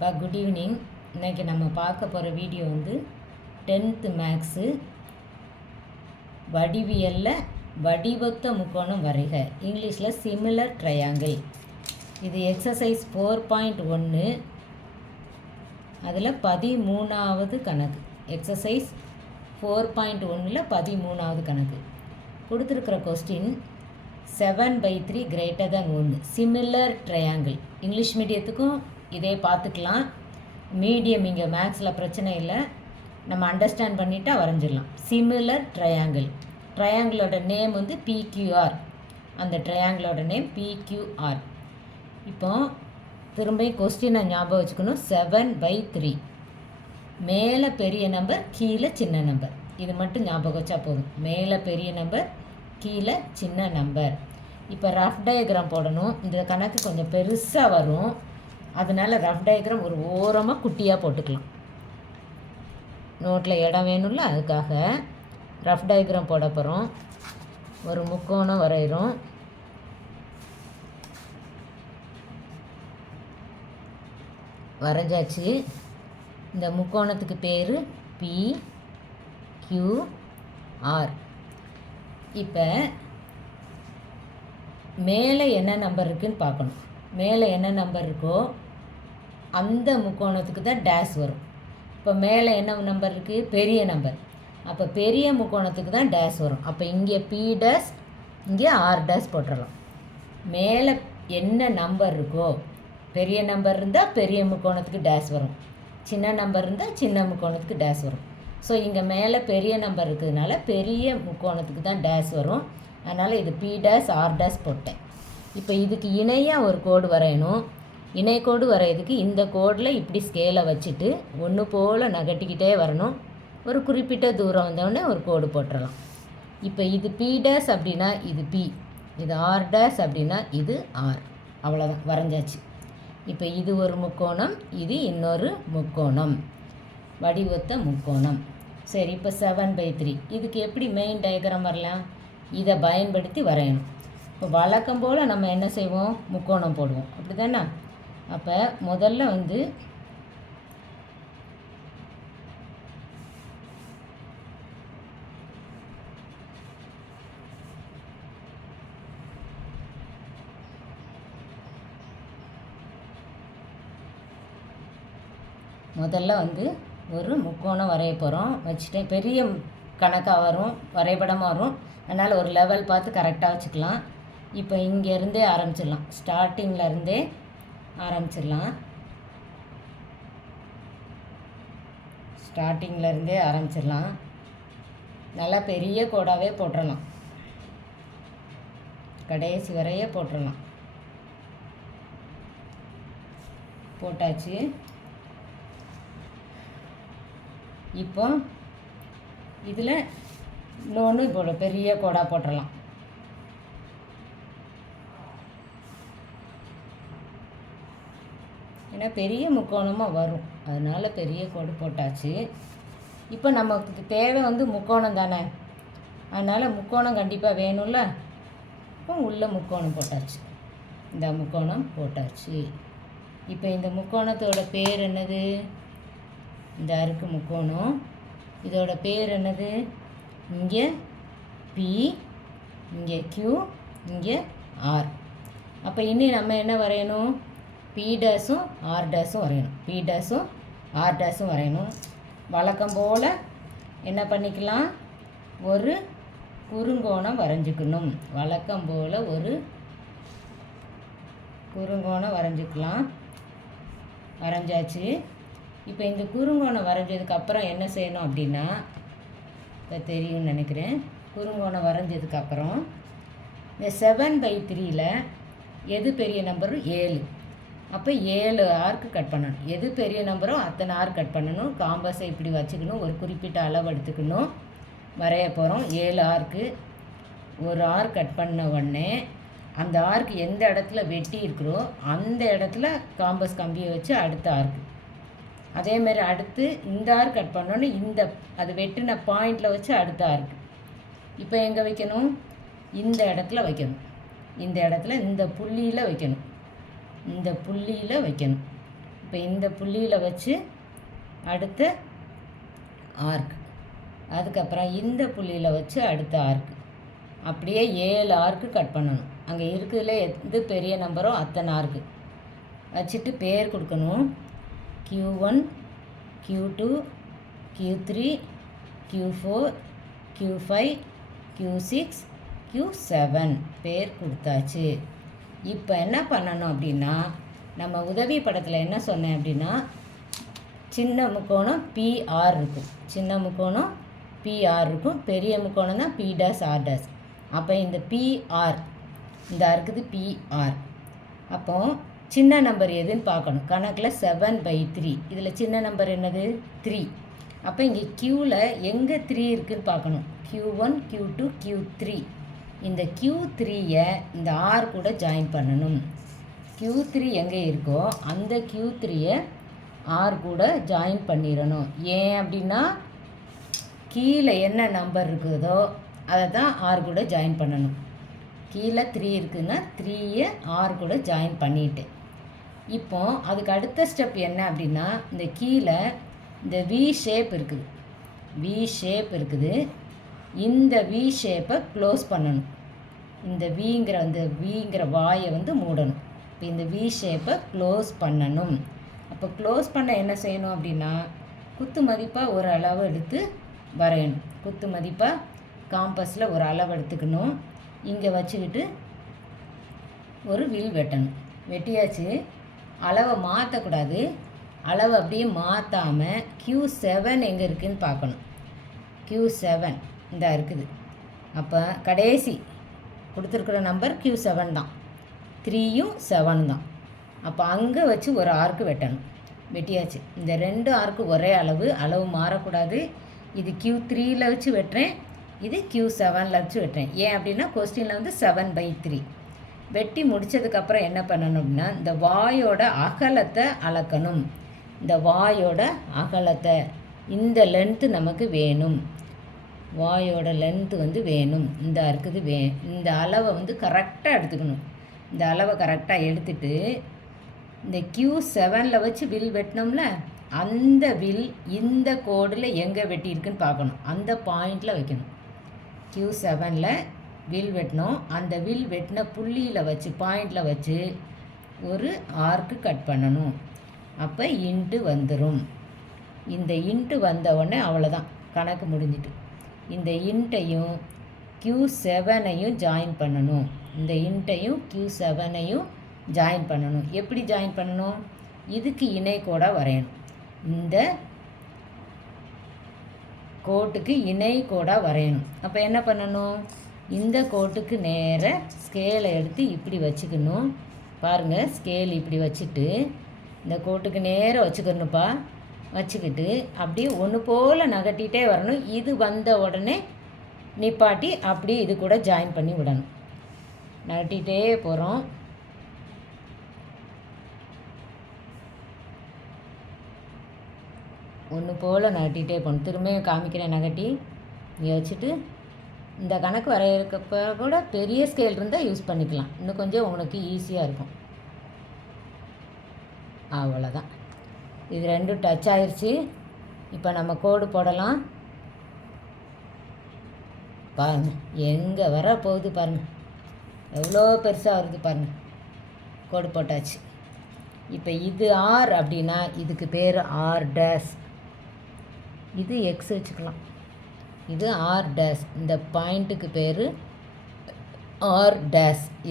Good evening. இன்றைக்கி நம்ம பார்க்க போகிற வீடியோ வந்து 10th மேக்ஸு வடிவியலில் வடிவொத்த முக்கோணம் வரைக, இங்கிலீஷில் சிமிலர் ட்ரையாங்கிள். இது எக்ஸசைஸ் 4.1, அதில் 13வது கணக்கு. எக்ஸசைஸ் 4.1ல் 13வது கணக்கு. கொடுத்துருக்கிற question 7/3 greater than 1 similar triangle. English மீடியத்துக்கும் இதே பார்த்துக்கலாம். மீடியம் இங்கே மேக்ஸில் பிரச்சனை இல்லை, நம்ம அண்டர்ஸ்டாண்ட் பண்ணிட்டா வரைஞ்சிடலாம். Similar triangle. ட்ரையாங்கிளோட நேம் வந்து PQR. அந்த ட்ரையாங்கிளோட நேம் PQR. இப்போ திரும்ப கொஸ்டினை ஞாபகம் வச்சுக்கணும். 7/3 மேலே பெரிய நம்பர், கீழே சின்ன நம்பர். இது மட்டும் ஞாபகம் வச்சா போதும். மேலே பெரிய நம்பர், கீழே சின்ன நம்பர். இப்போ ரஃப் டயக்ராம் போடணும். இந்த கணக்கு கொஞ்சம் பெருசாக வரும், அதனால் ரஃப் டயக்ராம் ஒரு ஓரமாக குட்டியாக போட்டுக்கலாம். நோட்டில் இடம் வேணும்ல, அதுக்காக ரஃப் டயக்ராம் போட போகிறோம். ஒரு முக்கோணம் வரைகிறோம். வரைஞ்சாச்சு. இந்த முக்கோணத்துக்கு பேர் PQR. இப்போ மேலே என்ன நம்பர் இருக்குதுன்னு பார்க்கணும். மேலே என்ன நம்பர் இருக்கோ அந்த முக்கோணத்துக்கு தான் டேஷ் வரும். இப்போ மேலே என்ன நம்பர் இருக்குது? பெரிய நம்பர். அப்போ பெரிய முக்கோணத்துக்கு தான் டேஷ் வரும். அப்போ இங்கே P டேஷ், இங்கே R டேஷ் போட்டுடலாம். மேலே என்ன நம்பர் இருக்கோ, பெரிய நம்பர் இருந்தால் பெரிய முக்கோணத்துக்கு டேஷ் வரும், சின்ன நம்பர் இருந்தால் சின்ன முக்கோணத்துக்கு டேஷ் வரும். ஸோ இங்கே மேலே பெரிய நம்பர் இருக்கிறதுனால பெரிய முக்கோணத்துக்கு தான் டேஷ் வரும். அதனால் இது P டேஷ் R டேஷ் போட்டேன். இப்போ இதுக்கு இணையாக ஒரு கோடு வரையணும். இணைக்கோடு வரைகிறதுக்கு இந்த கோடில் இப்படி ஸ்கேலை வச்சுட்டு ஒன்று போல் நகட்டிக்கிட்டே வரணும். ஒரு குறிப்பிட்ட தூரம் வந்தோடனே ஒரு கோடு போட்டுடலாம். இப்போ இது P டேஷ் அப்படின்னா இது P, இது R டேஷ் அப்படின்னா இது R. அவ்வளோதான், வரைஞ்சாச்சு. இப்போ இது ஒரு முக்கோணம், இது இன்னொரு முக்கோணம், வடிவொத்த முக்கோணம். சரி, இப்போ 7/3 இதுக்கு எப்படி மெயின் டயக்ராம் வரலாம்? இதை பயன்படுத்தி வரையணும். இப்போ வழக்கம் போல் நம்ம என்ன செய்வோம்? முக்கோணம் போடுவோம், அப்படி தானே? அப்போ முதல்ல வந்து ஒரு முக்கோணம் வரைய போகிறோம். வச்சுட்டேன். பெரிய கணக்காக வரும், வரைபடமாக வரும், அதனால் ஒரு லெவல் பார்த்து கரெக்டாக வச்சுக்கலாம். இப்போ இங்கேருந்தே ஆரம்பிச்சிடலாம். ஸ்டார்டிங்கில் இருந்தே ஆரம்பிச்சிடலாம். நல்லா பெரிய கோடாகவே போட்டுடலாம், கடைசி வரையே போட்டுடலாம். போட்டாச்சு. இப்போ இதில் இன்னொன்று இப்போ பெரிய கோடாக போட்டுடலாம். ஏன்னா பெரிய முக்கோணமாக வரும், அதனால் பெரிய கோடு போட்டாச்சு. இப்போ நமக்கு தேவை வந்து முக்கோணம் தானே, அதனால் முக்கோணம் கண்டிப்பாக வேணும்ல. இப்போ உள்ள முக்கோணம் போட்டாச்சு. இந்த முக்கோணம் போட்டாச்சு. இப்போ இந்த முக்கோணத்தோட பேர் என்னது? இந்த அருக்கு முக்கோணம். இதோட பேர் என்னது? இங்கே P, இங்கே Q, இங்கே R. அப்போ இனி நம்ம என்ன வரையணும்? P டேஷும் R டேஷும் வரையணும். P டேஷும் R டேஷும் வரையணும். வழக்கம் போல் என்ன பண்ணிக்கலாம்? ஒரு குறுங்கோணம் வரைஞ்சிக்கணும். வழக்கம் போல் ஒரு குறுங்கோணம் வரைஞ்சிக்கலாம். வரைஞ்சாச்சு. இப்போ இந்த குறுங்கோணம் வரைஞ்சதுக்கப்புறம் என்ன செய்யணும் அப்படின்னா, இப்போ தெரியும்னு நினைக்கிறேன். குறுங்கோணம் வரைஞ்சதுக்கப்புறம் இந்த 7/3ல் எது பெரிய நம்பரு? 7. அப்போ 7 ஆர்க்கு கட் பண்ணணும். எது பெரிய நம்பரோ அத்தனை ஆர் கட் பண்ணணும். காம்பஸை இப்படி வச்சுக்கணும், ஒரு குறிப்பிட்ட அளவு எடுத்துக்கணும். வரைய போகிறோம். 7 ஆர்க்கு ஒரு ஆர் கட் பண்ண உடனே அந்த ஆர்க்கு எந்த இடத்துல வெட்டி இருக்கிறோ அந்த இடத்துல காம்பஸ் கம்பியை வச்சு அடுத்த ஆர்க்கு, அதேமாதிரி அடுத்து இந்த ஆர் கட் பண்ணோன்னு இந்த அது வெட்டின பாயிண்டில் வச்சு அடுத்த ஆர்க்கு. இப்போ எங்கே வைக்கணும்? இந்த இடத்துல வைக்கணும். இந்த இடத்துல இந்த புள்ளியில் வைக்கணும். இப்போ இந்த புள்ளியில் வச்சு அடுத்த ஆர்க், அதுக்கப்புறம் இந்த புள்ளியில் வச்சு அடுத்த ஆர்க்கு, அப்படியே 7 ஆர்க்கு கட் பண்ணணும். அங்கே இருக்கிறதுல எது பெரிய நம்பரோ அத்தனை ஆர்க்கு வச்சுட்டு பேர் கொடுக்கணும். Q1, Q2, Q3, Q4, Q5, Q6, Q7 பேர் கொடுத்தாச்சு. இப்போ என்ன பண்ணணும் அப்படின்னா, நம்ம உதவி படத்தில் என்ன சொன்னேன் அப்படின்னா, சின்ன முக்கோணம் PR இருக்கும், சின்ன முக்கோணம் PR இருக்கும், பெரிய முக்கோணம் தான் P', R'. அப்போ இந்த PR இந்த இருக்குது PR. அப்போ சின்ன நம்பர் எதுன்னு பார்க்கணும். கணக்கில் 7/3, இதில் சின்ன நம்பர் என்னது 3. அப்போ இங்கே Qவில் எங்கே 3 இருக்குதுன்னு பார்க்கணும். Q1, Q2, Q3. இந்த Q3யை இந்த R கூட ஜாயின் பண்ணணும். Q3 எங்கே இருக்கோ அந்த Q3யை R கூட ஜாயின் பண்ணிடணும். ஏன் அப்படின்னா கீழே என்ன நம்பர் இருக்குதோ அதை தான் R கூட ஜாயின் பண்ணணும். கீழே 3 இருக்குதுன்னா 3யை R கூட ஜாயின் பண்ணிட்டு, இப்போ அதுக்கு அடுத்த ஸ்டெப் என்ன அப்படின்னா, இந்த கீழே இந்த V ஷேப் இருக்குது, V ஷேப் இருக்குது. இந்த V ஷேப்பை க்ளோஸ் பண்ணணும். இந்த வீங்கிற வாயை மூடணும். இப்போ இந்த V ஷேப்பை க்ளோஸ் பண்ணணும். அப்போ க்ளோஸ் பண்ண என்ன செய்யணும் அப்படின்னா, குத்து மதிப்பாக ஒரு அளவு எடுத்து வரையணும். குத்து மதிப்பாக காம்பஸில் ஒரு அளவு எடுத்துக்கணும். இங்கே வச்சுக்கிட்டு ஒரு வில் வெட்டணும். வெட்டியாச்சு. அளவை மாற்றக்கூடாது. அளவை அப்படியே மாற்றாமல் Q7 எங்கே இருக்குதுன்னு பார்க்கணும். Q7 இந்த இருக்குது. அப்போ கடைசி கொடுத்துருக்குற நம்பர் Q7 தான், 3யும் 7 தான். அப்போ அங்கே வச்சு ஒரு ஆர்க்கு வெட்டணும். வெட்டியாச்சு. இந்த 2 ஆர்க்கு ஒரே அளவு மாறக்கூடாது. இது Q3யில் வச்சு வெட்டுறேன், இது Q7ல் வச்சு வெட்டுறேன். ஏன் அப்படின்னா கொஸ்டினில் 7/3. வெட்டி முடித்ததுக்கப்புறம் என்ன பண்ணணும் அப்படின்னா, இந்த வாயோட அகலத்தை அளக்கணும். இந்த வாயோட அகலத்தை, இந்த லென்த்து நமக்கு வேணும். வாயோட லென்த்து வேணும். இந்த இருக்குது இந்த அளவை கரெக்டாக எடுத்துக்கணும். இந்த அளவை கரெக்டாக எடுத்துட்டு இந்த Q7ல் வச்சு வில் வெட்டினோம்ல, அந்த வில் இந்த கோடில் எங்கே வெட்டியிருக்குன்னு பார்க்கணும். அந்த பாயிண்டில் வைக்கணும். Q7ல் வில் வெட்டினோம், அந்த வில் வெட்டின புள்ளியில் வச்சு பாயிண்டில் வச்சு ஒரு ஆர்க்கு கட் பண்ணணும். அப்போ இன்ட்டு வந்துடும். இந்த இன்ட்டு வந்த உடனே அவ்வளோதான், கணக்கு முடிஞ்சிட்டு. இந்த இன்ட்டையும் Q7ஐயும் ஜாயின் பண்ணணும். இந்த இன்ட்டையும் Q7ஐயும் ஜாயின் பண்ணணும். எப்படி ஜாயின் பண்ணணும்? இதுக்கு இணை கோடாக வரையணும். இந்த கோட்டுக்கு இணை கோடாக வரையணும். அப்போ என்ன பண்ணணும்? இந்த கோட்டுக்கு நேர ஸ்கேலை எடுத்து இப்படி வச்சுக்கணும். பாருங்கள், ஸ்கேல் இப்படி வச்சுட்டு இந்த கோட்டுக்கு நேராக வச்சுக்கணுப்பா. வச்சுக்கிட்டு அப்படியே ஒன்று போல் நகட்டிகிட்டே வரணும். இது வந்த உடனே நிப்பாட்டி அப்படியே இது கூட ஜாயின் பண்ணி விடணும். நகட்டிகிட்டே போகிறோம். ஒன்று போல் நகட்டிகிட்டே போகணும். திரும்பியும் காமிக்கிறேன் நகட்டி இங்கே வச்சுட்டு. இந்த கணக்கு வரைகிறப்ப கூட பெரிய ஸ்கேல் இருந்தால் யூஸ் பண்ணிக்கலாம், இன்னும் கொஞ்சம் உங்களுக்கு ஈஸியாக இருக்கும். அவ்வளோதான். இது ரெண்டும் டச் ஆயிடுச்சு. இப்போ நம்ம கோடு போடலாம். பாருங்கள் எங்கே வர போகுது பாருங்கள், எவ்வளோ பெருசாக வருது பாருங்கள். கோடு போட்டாச்சு. இப்போ இது R அப்படின்னா இதுக்கு பேர் R'. இது X வச்சுக்கலாம். இது R'. இந்த பாயிண்ட்டுக்கு பேர் R'.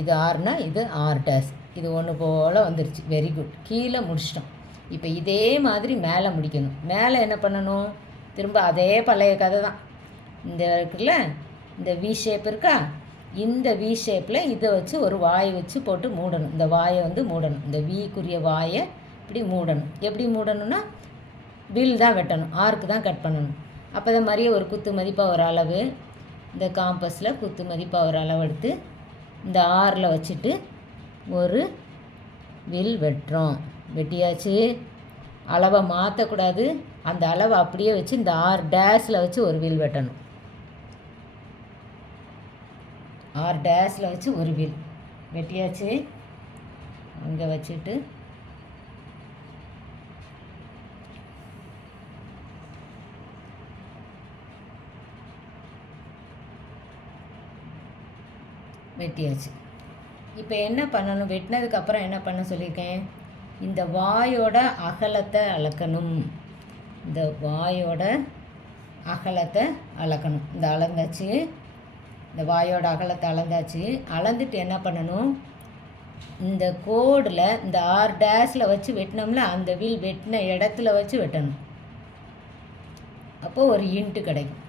இது Rனா இது R'. இது ஒன்று போல் வந்துருச்சு. Very good. கீழே முடிச்சிட்டோம். இப்போ இதே மாதிரி மேலே முடிக்கணும். மேலே என்ன பண்ணணும்? திரும்ப அதே பழைய கதை தான். இந்த இருக்குல்ல, இந்த V ஷேப் இருக்கா, இந்த V ஷேப்பில் இதை வச்சு ஒரு வாயை வச்சு போட்டு மூடணும். இந்த வாயை மூடணும். இந்த Vக்குரிய வாயை இப்படி மூடணும். எப்படி மூடணும்னா வில் தான் வெட்டணும், ஆர்க்கு தான் கட் பண்ணணும். அப்போ இதை மாதிரியே ஒரு குத்து மதிப்பாக ஒரு அளவு, இந்த காம்பஸில் குத்து மதிப்பாக ஒரு அளவு எடுத்து இந்த ஆரில் வச்சுட்டு ஒரு வில் வெட்டுறோம். வெட்டியாச்சு. அளவை மாற்றக்கூடாது. அந்த அளவை அப்படியே வச்சு இந்த R' வச்சு ஒரு வில் வெட்டணும். R' வச்சு ஒரு வில் வெட்டியாச்சு. அங்கே வச்சுட்டு வெட்டியாச்சு. இப்போ என்ன பண்ணணும், வெட்டினதுக்கப்புறம் என்ன பண்ண சொல்லியிருக்கேன், இந்த வாயோட அகலத்தை அளக்கணும். இந்த வாயோட அகலத்தை அளக்கணும். இந்த அளந்தாச்சு, இந்த வாயோட அகலத்தை அளந்தாச்சு. அளந்துட்டு என்ன பண்ணணும், இந்த கோடில் இந்த R' வச்சு வெட்டினோம்ல, அந்த வில் வெட்டின இடத்துல வச்சு வெட்டணும். அப்போது ஒரு இன்ட்டு கிடைக்கும்.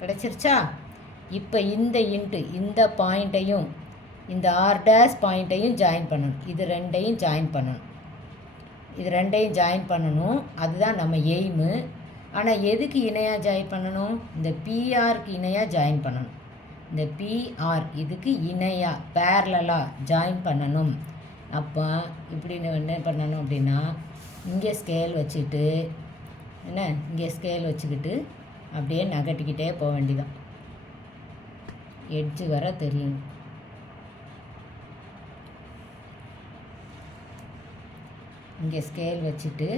கிடைச்சிருச்சா? இப்போ இந்த இன்ட்டு இந்த பாயிண்ட்டையும் இந்த R' பாயிண்ட்டையும் ஜாயின் பண்ணணும். இது ரெண்டையும் ஜாயின் பண்ணணும். இது ரெண்டையும் ஜாயின் பண்ணணும். அதுதான் நம்ம எய்மு. ஆனால் எதுக்கு இணையாக ஜாயின் பண்ணணும், இந்த பிஆருக்கு இணையாக ஜாயின் பண்ணணும். இந்த பிஆர் இதுக்கு இணையாக பேரலாக ஜாயின் பண்ணணும். அப்போ இப்படி என்ன பண்ணணும் அப்படின்னா, இங்கே ஸ்கேல் வச்சுட்டு என்ன, இங்கே ஸ்கேல் வச்சுக்கிட்டு அப்படியே நகட்டிக்கிட்டே போக வேண்டியதான். எட்ஜு வர தெரியும். இங்கே ஸ்கேல் வச்சுட்டு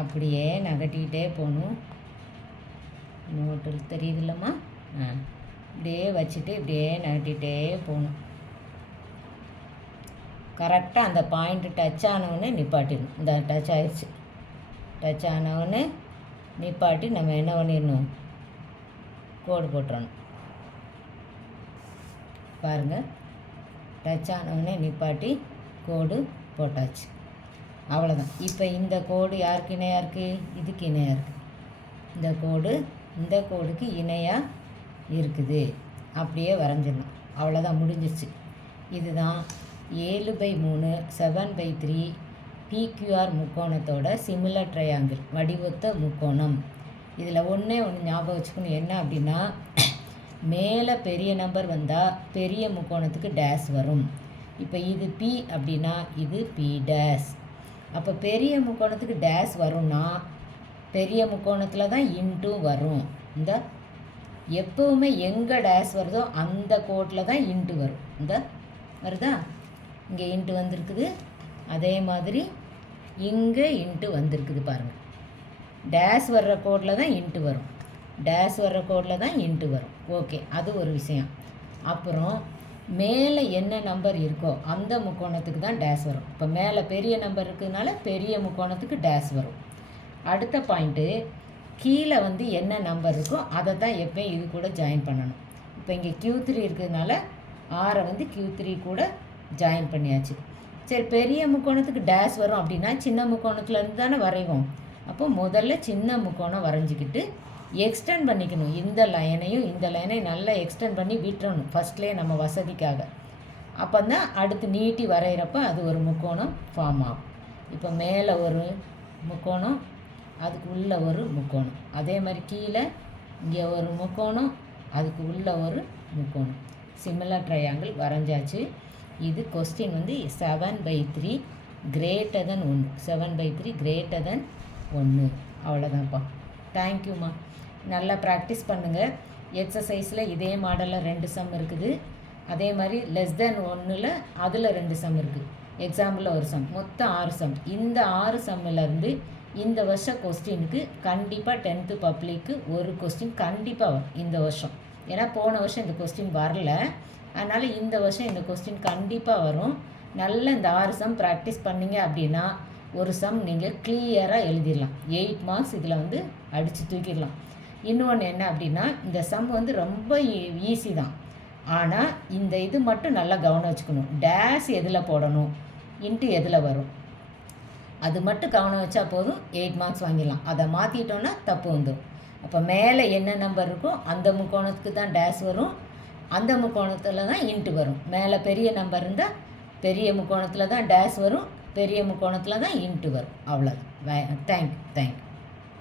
அப்படியே நகட்டிக்கிட்டே போகணும். நோட்டில் தெரியுதுல்லம்மா? இப்படியே வச்சுட்டு இப்படியே நகட்டிகிட்டே போகணும். கரெக்டாக அந்த பாயிண்ட்டு டச் ஆனவுடனே நிப்பாட்டிடணும். இந்த டச் ஆயிடுச்சு. டச் ஆனவுடனே நிப்பாட்டி நம்ம என்ன பண்ணிடணும், கோடு போட்டுறணும். பாருங்கள், டச் ஆனவுடனே நிப்பாட்டி கோடு போட்டாச்சு. அவ்வளோதான். இப்போ இந்த கோடு யாருக்கு இணையாக இருக்குது, இதுக்கு இணையாக இருக்குது. இந்த கோடு இந்த கோடுக்கு இணையாக இருக்குது. அப்படியே வரைஞ்சிடணும். அவ்வளோதான், முடிஞ்சிருச்சு. இதுதான் 7/3 7/3 PQR முக்கோணத்தோட சிமிலர் ட்ரையாங்கிள், வடிவொத்த முக்கோணம். இதில் ஒன்று ஞாபகம் வச்சுக்கணும். என்ன அப்படின்னா, மேலே பெரிய நம்பர் வந்தால் பெரிய முக்கோணத்துக்கு டேஸ் வரும். இப்போ இது P அப்படின்னா இது P'. அப்போ பெரிய முக்கோணத்துக்கு டேஸ் வரும்னா பெரிய முக்கோணத்தில் தான் இன்ட்டு வரும். இந்த எப்போவுமே எங்கே டேஸ் வருதோ அந்த கோட்டில் தான் இன்ட்டு வரும். இந்த வருதா, இங்கே இன்ட்டு வந்திருக்குது. அதே மாதிரி இங்கே இன்ட்டு வந்திருக்குது பாருங்கள். டேஸ் வர்ற கோடில் தான் இன்ட்டு வரும். டேஸ் வர்ற கோடில் தான் இன்ட்டு வரும். ஓகே, அது ஒரு விஷயம். அப்புறம் மேலே என்ன நம்பர் இருக்கோ அந்த முக்கோணத்துக்கு தான் டேஸ் வரும். இப்போ மேலே பெரிய நம்பர் இருக்கிறதுனால பெரிய முக்கோணத்துக்கு டேஸ் வரும். அடுத்த பாயிண்ட்டு, கீழே வந்து என்ன நம்பர் இருக்கோ அதை தான் எப்போயும் இது கூட ஜாயின் பண்ணணும். இப்போ இங்கே Q3 இருக்கிறதுனால ஆரை வந்து Q3 கூட ஜாயின் பண்ணியாச்சு. சரி, பெரிய முக்கோணத்துக்கு டேஸ் வரும் அப்படின்னா சின்ன முக்கோணத்துலேருந்து தானே வரைவோம். அப்போ முதல்ல சின்ன முக்கோணம் வரைஞ்சிக்கிட்டு எக்ஸ்டெண்ட் பண்ணிக்கணும். இந்த லைனையும் இந்த லைனையும் நல்லா எக்ஸ்டெண்ட் பண்ணி விட்டுறணும் ஃபஸ்ட்லேயே நம்ம வசதிக்காக. அப்போ தான் அடுத்து நீட்டி வரைகிறப்ப அது ஒரு முக்கோணம் ஃபார்ம் ஆகும். இப்போ மேலே ஒரு முக்கோணம், அதுக்கு உள்ள ஒரு முக்கோணம், அதே மாதிரி கீழே இங்கே ஒரு முக்கோணம், அதுக்கு உள்ள ஒரு முக்கோணம். சிமிலர் ட்ரையாங்கிள் வரைஞ்சாச்சு. இது கொஸ்டின் வந்து 7/3 greater than 1. 7/3 greater than 1. அவ்வளோதான்ப்பா. தேங்க்யூம்மா. நல்லா ப்ராக்டிஸ் பண்ணுங்கள். எக்ஸசைஸில் இதே மாடலில் 2 சம் இருக்குது. அதே மாதிரி லெஸ் தென் 1ல் அதில் 2 சம் இருக்குது. எக்ஸாம்பிளில் ஒரு சம், மொத்தம் 6 சம். இந்த 6 சம்மிலேருந்து இந்த வருஷம் கொஸ்டினுக்கு கண்டிப்பாக 10th பப்ளிக்கு ஒரு கொஸ்டின் கண்டிப்பாக வரும் இந்த வருஷம். ஏன்னா போன வருஷம் இந்த கொஸ்டின் வரல, அதனால் இந்த வருஷம் இந்த கொஸ்டின் கண்டிப்பாக வரும். நல்ல இந்த 6 சம் ப்ராக்டிஸ் பண்ணிங்க அப்படின்னா ஒரு சம் நீங்கள் கிளியராக எழுதிடலாம். 8 மார்க்ஸ் இதில் வந்து அடித்து தூக்கிடலாம். இன்னொன்று என்ன அப்படின்னா, இந்த சம் வந்து ரொம்ப ஈஸி தான். ஆனால் இந்த இது மட்டும் நல்லா கவனம் வச்சுக்கணும். டேஸ் எதில் போடணும், இன்ட்டு எதில் வரும், அது மட்டும் கவனம் வச்சா போதும், 8 மார்க்ஸ் வாங்கிடலாம். அதை மாற்றிட்டோன்னா தப்பு வந்துடும். அப்போ மேலே என்ன நம்பர் இருக்கோ அந்த முக்கோணத்துக்கு தான் டேஸ் வரும், அந்த முக்கோணத்தில் தான் இன்ட்டு வரும். மேலே பெரிய நம்பர் இருந்தால் பெரிய முக்கோணத்தில் தான் டேஸ் வரும், பெரிய முக்கோணத்தில் தான் இன்ட்டு வரும். அவ்வளோதான். தேங்க்யூ.